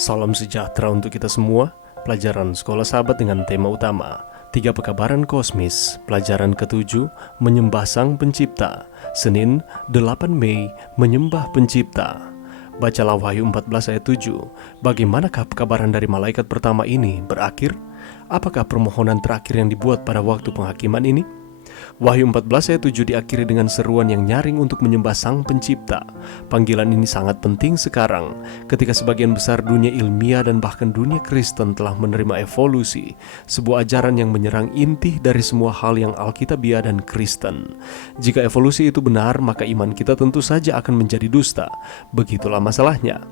Salam sejahtera untuk kita semua. Pelajaran Sekolah Sahabat dengan tema utama 3 Pekabaran Kosmis. Pelajaran ke-7, Menyembah Sang Pencipta. Senin 8 Mei, Menyembah Pencipta. Bacalah Wahyu 14 ayat 7. Bagaimanakah pekabaran dari malaikat pertama ini berakhir? Apakah permohonan terakhir yang dibuat pada waktu penghakiman ini? Wahyu 14 ayat 7 diakhiri dengan seruan yang nyaring untuk menyembah Sang Pencipta. Panggilan ini sangat penting sekarang, ketika sebagian besar dunia ilmiah dan bahkan dunia Kristen telah menerima evolusi, sebuah ajaran yang menyerang inti dari semua hal yang Alkitabiah dan Kristen. Jika evolusi itu benar, maka iman kita tentu saja akan menjadi dusta. Begitulah masalahnya.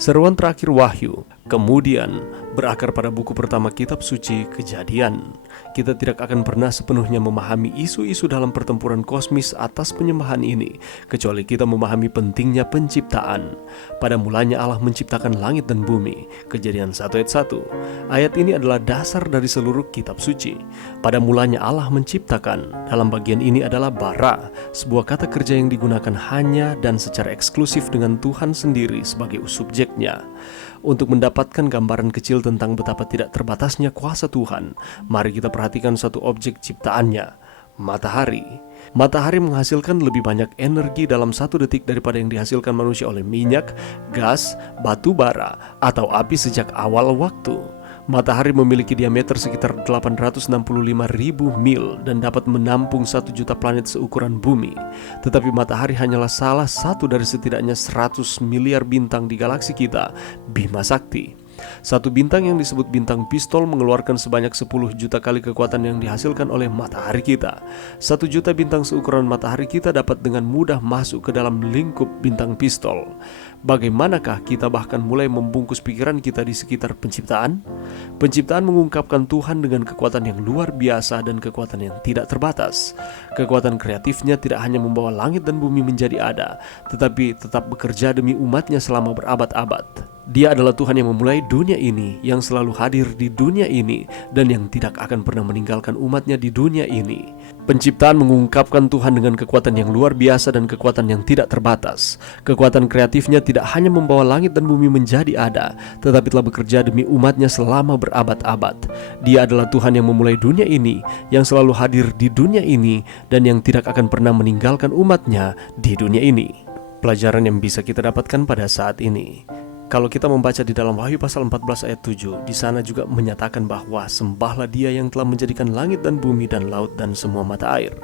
Seruan terakhir Wahyu kemudian berakar pada buku pertama kitab suci Kejadian. Kita tidak akan pernah sepenuhnya memahami isu-isu dalam pertempuran kosmis atas penyembahan ini, kecuali kita memahami pentingnya penciptaan. Pada mulanya Allah menciptakan langit dan bumi. Kejadian 1 ayat 1. Ayat ini adalah dasar dari seluruh kitab suci. Pada mulanya Allah menciptakan. Dalam bagian ini adalah bara, sebuah kata kerja yang digunakan hanya dan secara eksklusif dengan Tuhan sendiri sebagai subjeknya. Untuk mendapatkan gambaran kecil tentang betapa tidak terbatasnya kuasa Tuhan, mari kita perhatikan satu objek ciptaannya, matahari. Matahari menghasilkan lebih banyak energi dalam 1 detik daripada yang dihasilkan manusia oleh minyak, gas, batu bara, atau api sejak awal waktu. Matahari memiliki diameter sekitar 865.000 mil dan dapat menampung 1 juta planet seukuran bumi. Tetapi matahari hanyalah salah satu dari setidaknya 100 miliar bintang di galaksi kita, Bima Sakti. Satu bintang yang disebut bintang pistol mengeluarkan sebanyak 10 juta kali kekuatan yang dihasilkan oleh matahari kita. 1 juta bintang seukuran matahari kita dapat dengan mudah masuk ke dalam lingkup bintang pistol. Bagaimanakah kita bahkan mulai membungkus pikiran kita di sekitar penciptaan? Penciptaan mengungkapkan Tuhan dengan kekuatan yang luar biasa dan kekuatan yang tidak terbatas. Kekuatan kreatifnya tidak hanya membawa langit dan bumi menjadi ada, tetapi tetap bekerja demi umatnya selama berabad-abad. Dia adalah Tuhan yang memulai dunia ini, yang selalu hadir di dunia ini, dan yang tidak akan pernah meninggalkan umatnya di dunia ini. Penciptaan mengungkapkan Tuhan dengan kekuatan yang luar biasa dan kekuatan yang tidak terbatas. Kekuatan kreatifnya tidak hanya membawa langit dan bumi menjadi ada, tetapi telah bekerja demi umatnya selama berabad-abad. Dia adalah Tuhan yang memulai dunia ini, yang selalu hadir di dunia ini, dan yang tidak akan pernah meninggalkan umatnya di dunia ini. Pelajaran yang bisa kita dapatkan pada saat ini. Kalau kita membaca di dalam Wahyu pasal 14 ayat 7, di sana juga menyatakan bahwa sembahlah Dia yang telah menjadikan langit dan bumi dan laut dan semua mata air.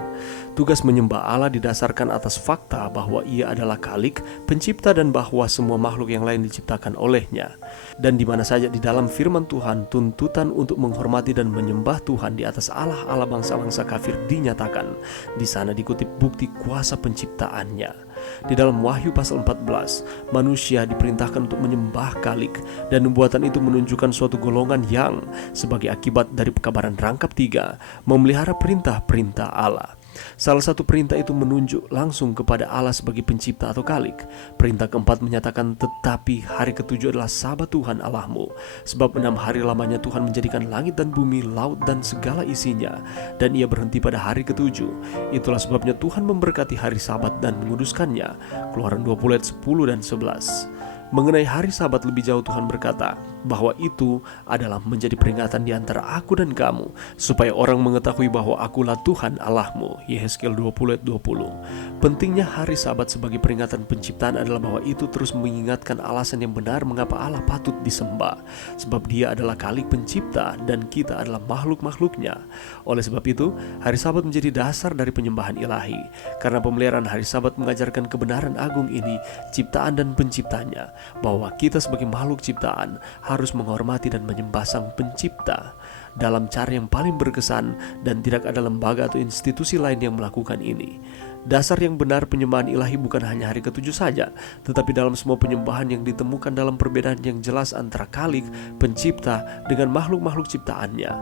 Tugas menyembah Allah didasarkan atas fakta bahwa Ia adalah Khalik, pencipta, dan bahwa semua makhluk yang lain diciptakan oleh-Nya. Dan di mana saja di dalam firman Tuhan tuntutan untuk menghormati dan menyembah Tuhan di atas Allah-Allah bangsa-bangsa kafir dinyatakan, di sana dikutip bukti kuasa penciptaannya. Di dalam Wahyu pasal 14, manusia diperintahkan untuk menyembah Khalik, dan nubuatan itu menunjukkan suatu golongan yang sebagai akibat dari pekabaran rangkap 3 memelihara perintah-perintah Allah. Salah satu perintah itu menunjuk langsung kepada Allah sebagai pencipta atau Khalik. Perintah keempat menyatakan, tetapi hari ke-7 adalah Sabat Tuhan Allahmu, sebab 6 hari lamanya Tuhan menjadikan langit dan bumi, laut dan segala isinya, dan Ia berhenti pada hari ke-7. Itulah sebabnya Tuhan memberkati hari Sabat dan menguduskannya. Keluaran 20 ayat 10 dan 11. Mengenai hari Sabat lebih jauh Tuhan berkata bahwa itu adalah menjadi peringatan di antara aku dan kamu, supaya orang mengetahui bahwa akulah Tuhan Allahmu. Yehezkiel 20 ayat 20. Pentingnya hari Sabat sebagai peringatan penciptaan adalah bahwa itu terus mengingatkan alasan yang benar mengapa Allah patut disembah, sebab Dia adalah Khalik pencipta dan kita adalah makhluk-makhluknya. Oleh sebab itu, hari Sabat menjadi dasar dari penyembahan ilahi. Karena pemeliharaan hari Sabat mengajarkan kebenaran agung ini, ciptaan dan penciptanya, bahwa kita sebagai makhluk ciptaan harus menghormati dan menyembah Sang Pencipta dalam cara yang paling berkesan, dan tidak ada lembaga atau institusi lain yang melakukan ini. Dasar yang benar penyembahan ilahi bukan hanya hari ke-7 saja, tetapi dalam semua penyembahan yang ditemukan dalam perbedaan yang jelas antara Khalik, pencipta, dengan makhluk-makhluk ciptaannya.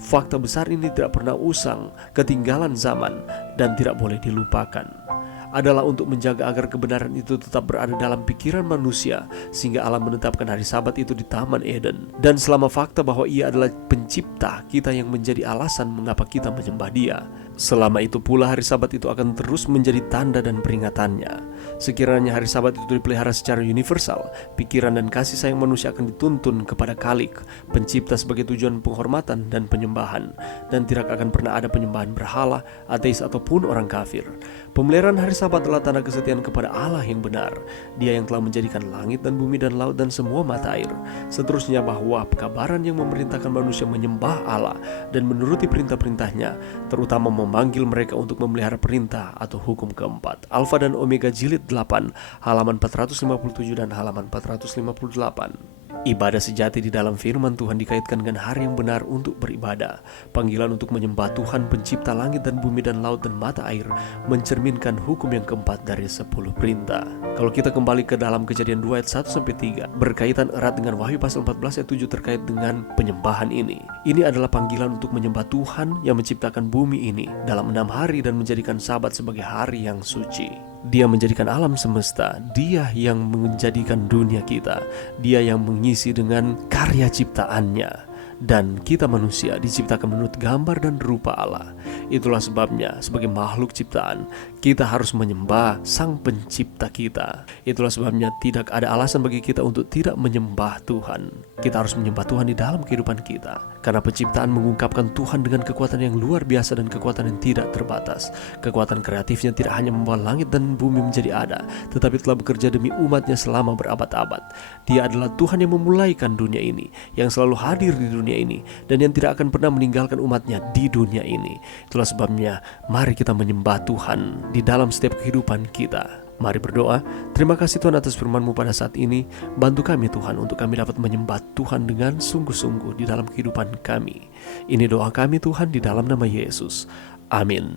Fakta besar ini tidak pernah usang, ketinggalan zaman, dan tidak boleh dilupakan. Adalah untuk menjaga agar kebenaran itu tetap berada dalam pikiran manusia, sehingga Allah menetapkan hari Sabat itu di Taman Eden. Dan selama fakta bahwa Ia adalah pencipta kita yang menjadi alasan mengapa kita menyembah Dia, Selama itu pula hari Sabat itu akan terus menjadi tanda dan peringatannya. Sekiranya hari Sabat itu dipelihara secara universal, pikiran dan kasih sayang manusia akan dituntun kepada Khalik, pencipta sebagai tujuan penghormatan dan penyembahan, dan tidak akan pernah ada penyembahan berhala, ateis ataupun orang kafir. Pemeliharaan hari Sabat adalah tanda kesetiaan kepada Allah yang benar. Dia yang telah menjadikan langit dan bumi dan laut dan semua mata air. Seterusnya bahwa pekabaran yang memerintahkan manusia menyembah Allah dan menuruti perintah-perintahnya, terutama memanggil mereka untuk memelihara perintah atau hukum keempat. Alfa dan Omega jilid 8, halaman 457 dan halaman 458. Ibadah sejati di dalam firman Tuhan dikaitkan dengan hari yang benar untuk beribadah. Panggilan untuk menyembah Tuhan pencipta langit dan bumi dan laut dan mata air mencerminkan hukum yang keempat dari 10 perintah. Kalau kita kembali ke dalam Kejadian 2 ayat 1-3, berkaitan erat dengan Wahyu pasal 14 ayat 7 terkait dengan penyembahan ini. Ini adalah panggilan untuk menyembah Tuhan yang menciptakan bumi ini dalam 6 hari dan menjadikan Sabat sebagai hari yang suci. Dia menjadikan alam semesta, Dia yang menjadikan dunia kita, Dia yang mengisi dengan karya ciptaannya. Dan kita manusia diciptakan menurut gambar dan rupa Allah. Itulah sebabnya sebagai makhluk ciptaan kita harus menyembah Sang Pencipta kita. Itulah sebabnya tidak ada alasan bagi kita untuk tidak menyembah Tuhan. Kita harus menyembah Tuhan di dalam kehidupan kita, karena penciptaan mengungkapkan Tuhan dengan kekuatan yang luar biasa dan kekuatan yang tidak terbatas. Kekuatan kreatifnya tidak hanya membuat langit dan bumi menjadi ada, tetapi telah bekerja demi umatnya selama berabad-abad. Dia adalah Tuhan yang memulaikan dunia ini, yang selalu hadir di dunia ini, dan yang tidak akan pernah meninggalkan umatnya di dunia ini. Itulah sebabnya mari kita menyembah Tuhan di dalam setiap kehidupan kita. Mari berdoa. Terima kasih Tuhan atas firman-Mu pada saat ini. Bantu kami Tuhan untuk kami dapat menyembah Tuhan dengan sungguh-sungguh di dalam kehidupan kami. Ini doa kami Tuhan di dalam nama Yesus. Amin.